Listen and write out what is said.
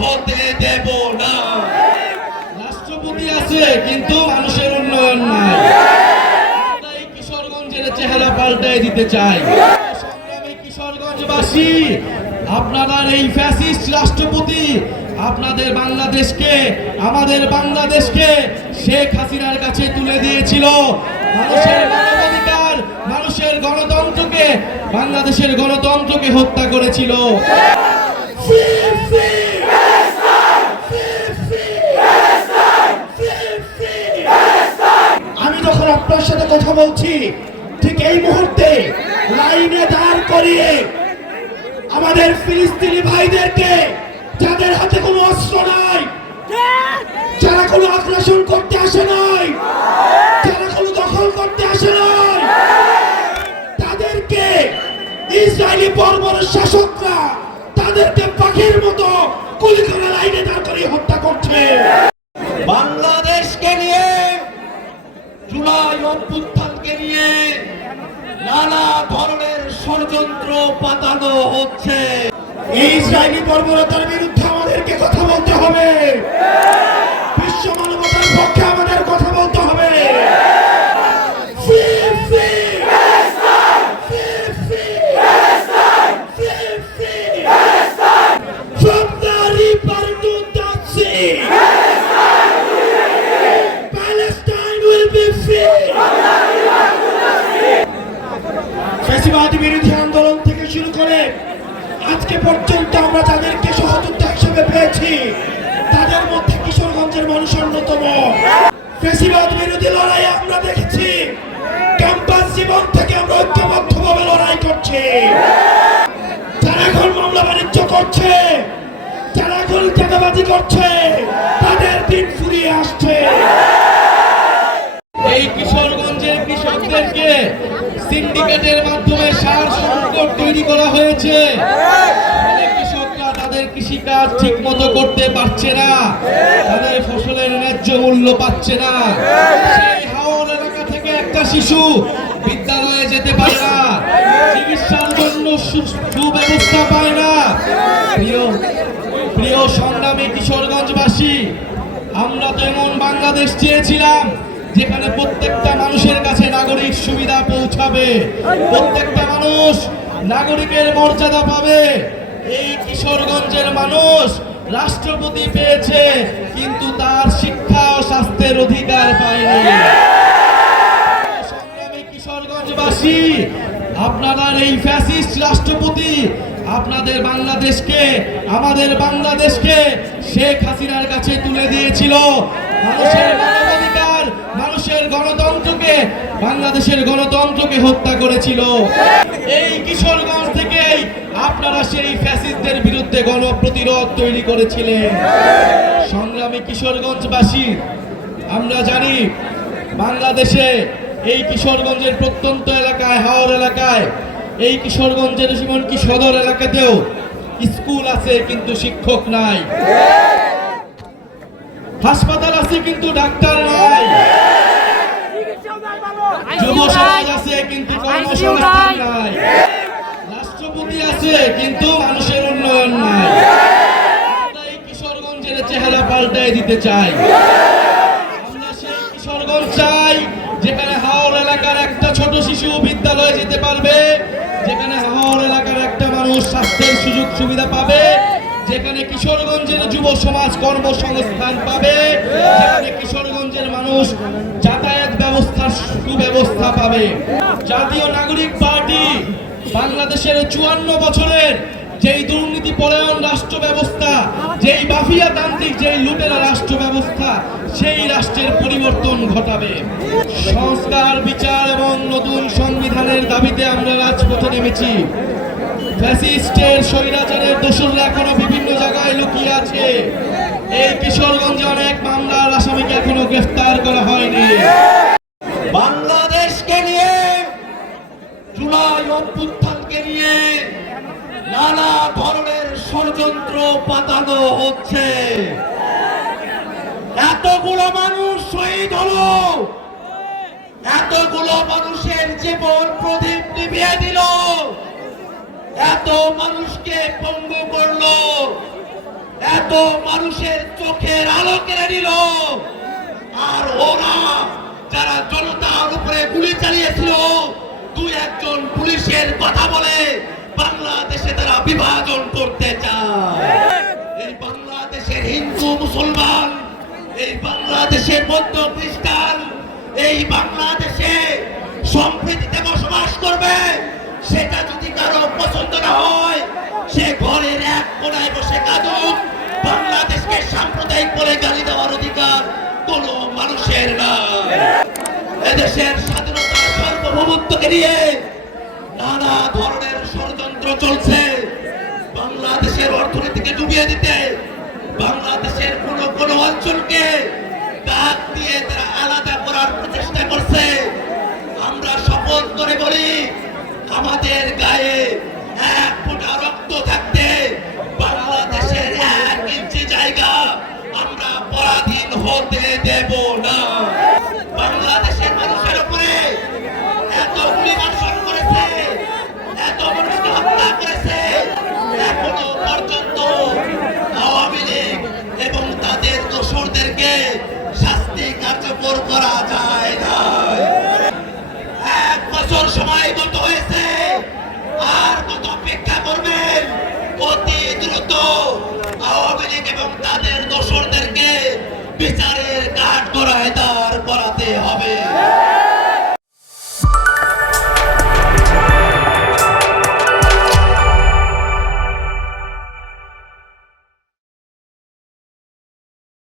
হতে দেব না। রাষ্ট্রপতি আছে কিন্তু মানুষের উন্নয়ন নাই। আমরা এই কিশোরগঞ্জের চেহারা পাল্টায় দিতে চাই। সংগ্রামী কিশোরগঞ্জবাসী, আপনারা এই ফ্যাসিস্ট রাষ্ট্রপতি আপনাদের বাংলাদেশকে, আমাদের বাংলাদেশকে শেখ হাসিনার কাছে তুলে দিয়েছিল। মানুষের মানবাধিকার, মানুষের গণতন্ত্রকে, বাংলাদেশের গণতন্ত্রকে হত্যা করেছিল। আমি যখন আপনার সাথে কথা বলছি, ঠিক এই মুহূর্তে লাইনে দাঁড় করিয়ে আমাদের ফিলিস্তিনি ভাইদেরকে, যাদের হাতে কোনো অস্ত্র নাই, যারা কোনো আগ্রাসন করতে আসে নাই, যারা কোনো দখল করতে আসে নাই, তাদেরকে ইসরায়েলি বর্বর শাসকরা তাদেরকে পাখির মতো গুলি করে লাইনে দাঁড় করিয়ে হত্যা করছে। বাংলাদেশকে নিয়ে, জুলাই অভ্যুত্থানকে নিয়ে নানা ধরনের ষড়যন্ত্র পাতানো হচ্ছে। এই ইসরায়েলি বর্বরতার বিরুদ্ধে আমাদেরকে কথা বলতে হবে। বিশ্ব মানবতার পক্ষে আমাদের কথা বলতে হবে। From the river to the sea, Palestine will be free. ফ্যাসিবাদ বিরোধী আন্দোলন থেকে শুরু করে আজকে পর্যন্ত আমরা যাদেরকে সহযোদ্ধা হিসেবে পেয়েছি, তাদের মধ্যে কিশোরগঞ্জের মানুষ অন্যতম। ফ্যাসিবাদ বিরোধী লড়াই আমরা দেখেছি, ক্যাম্পাস জীবন থেকে আমরা ঐক্যবদ্ধভাবে লড়াই করছি। যারা এখন মামলা বাণিজ্য করছে, যারা এখন চাঁদাবাজি করছে, তাদের দিন ফুরিয়ে আসছে। এই কিশোরগঞ্জের কৃষকদেরকে সিন্ডিকেটের মাধ্যমে সার সংকট তৈরি করা হয়েছে। কৃষকরা তাদের কৃষিকাজ ঠিক মতো করতে পারছে না, তাদের ফসলের ন্যায্য মূল্য পাচ্ছে না। সেই হাওর এলাকা থেকে একটা শিশু বিদ্যালয়ে যেতে পারে না, চিকিৎসার জন্য সুব্যবস্থা পায় না। প্রিয় সংগ্রামী কিশোরগঞ্জবাসী, আমরা তো এমন বাংলাদেশ চেয়েছিলাম যেখানে প্রত্যেকটা মানুষের কাছে নাগরিক সুবিধা পৌঁছাবে, প্রত্যেকটা মানুষ নাগরিকের মর্যাদা পাবে। এই কিশোরগঞ্জের মানুষ রাষ্ট্রপতি পেয়েছে কিন্তু তার শিক্ষা ও স্বাস্থ্যের অধিকার পায়নি। সংগ্রামী কিশোরগঞ্জবাসী, আপনারা এই ফ্যাসিস্ট রাষ্ট্রপতি আপনাদের বাংলাদেশকে, আমাদের বাংলাদেশকে শেখ হাসিনার কাছে তুলে দিয়েছিল। মানুষের মানবাধিকার, মানুষের গণতন্ত্রকে, বাংলাদেশের গণতন্ত্রকে হত্যা করেছিল। এই কিশোরগঞ্জ থেকেই আপনারা সেই ফ্যাসিস্টদের বিরুদ্ধে গণপ্রতিরোধ তৈরি করেছিলেন। সংগ্রামী কিশোরগঞ্জবাসী, আমরা জানি বাংলাদেশে এই কিশোরগঞ্জের প্রত্যন্ত এলাকায়, হাওর এলাকায়, এই কিশোরগঞ্জের এমনকি সদর এলাকাতেও স্কুল আছে কিন্তু শিক্ষক নাই, হাসপাতাল আছে কিন্তু ডাক্তার নাই, যুব সমাজ আছে কিন্তু কর্মসংস্থান নাই, রাষ্ট্রপতি আছে কিন্তু মানুষের উন্নয়ন নাই। আমরা এই কিশোরগঞ্জের চেহারা পাল্টায় দিতে চাই। আমরা সেই কিশোরগঞ্জ চাই যেখানে হাওর এলাকার একটা ছোট শিশু বিদ্যালয়ে যেতে পারবে, যেখানে হাওর এলাকার একটা মানুষ স্বাস্থ্যের সুযোগ সুবিধা পাবে, যেখানে কিশোরগঞ্জের যুব সমাজ কর্মসংস্থান পাবে, যেখানে কিশোরগঞ্জের মানুষ যাতায়াত ব্যবস্থার সুব্যবস্থা পাবে। জাতীয় নাগরিক পার্টি বাংলাদেশের 54 বছরের যেই দুর্নীতি পরায়ণ রাষ্ট্র ব্যবস্থা, যেই মাফিয়া তান্ত্রিক, যেই লুটেরা রাষ্ট্র ব্যবস্থা, সেই রাষ্ট্রের পরিবর্তন ঘটাবে। সংস্কার, বিচার এবং নতুন সংবিধানের দাবিতে আমরা রাজপথে নেমেছি। ফ্যাসিস্টের স্বৈরাচারের দোসররা এখনো বিভিন্ন জায়গায় লুকিয়ে আছে। এই কিশোরগঞ্জে অনেক মামলার আসামিকে এখনো গ্রেফতার করা হয়নি। বাংলাদেশকে নিয়ে, জুলাই অভ্যুত্থানকে নিয়ে নানা ধরনের ষড়যন্ত্র পাতানো হচ্ছে। এতগুলো মানুষ শহীদ হলো, এতগুলো মানুষের জীবন প্রদীপ নিভিয়ে দিল, এত মানুষকে পঙ্গু করলো, এত মানুষের চোখের আলো কেড়ে নিল, আর ওরা যারা জনতার উপরে গুলি চালিয়েছিল, দুই একজন পুলিশের কথা বলে বাংলাদেশে তারা বিভাজন করতে চায়। এই বাংলাদেশের হিন্দু মুসলমান, এই বাংলাদেশের বৌদ্ধ খ্রিস্টান, এই বাংলাদেশে সম্প্রীতিতে বসবাস করবে, সেটা যদি কারো পছন্দ না হয়, সে ঘরের এক কোণায় বসে কাঁদুক। বাংলাদেশকে সাম্প্রদায়িক বলে গালি দেওয়ার অধিকার কোনো মানুষের না। এদেশের স্বাধীনতা সার্বভৌমত্বকে নিয়ে নানা ধরনের ষড়যন্ত্র চলছে। বাংলাদেশের অর্থনীতিকে ডুবিয়ে দিতে, বাংলাদেশের কোন কোন অঞ্চলকে দাগ দিয়ে তারা আলাদা করার প্রচেষ্টা করছে। আমরা শপথ করে বলি, আমাদের গায়ে এক ফোঁটা রক্ত থাকতে বাংলাদেশের 1 ইঞ্চি জায়গা আমরা পরাধীন হতে দেব না। বাংলাদেশের মানুষের উপরে এত গুলি বর্ষণ করেছে, এত মানুষকে হত্যা করেছে, এখনো পর্যন্ত আওয়ামী লীগ এবং তাদের দোসরদেরকে শাস্তি কার্যকর করা যায় না। 1 বছর সময় গত হয়েছে, আর কত অপেক্ষা করবেন? অতি দ্রুত আওয়ামী লীগ এবং তাদের দোসরদেরকে বিচারের কাঠ করায় দেয়।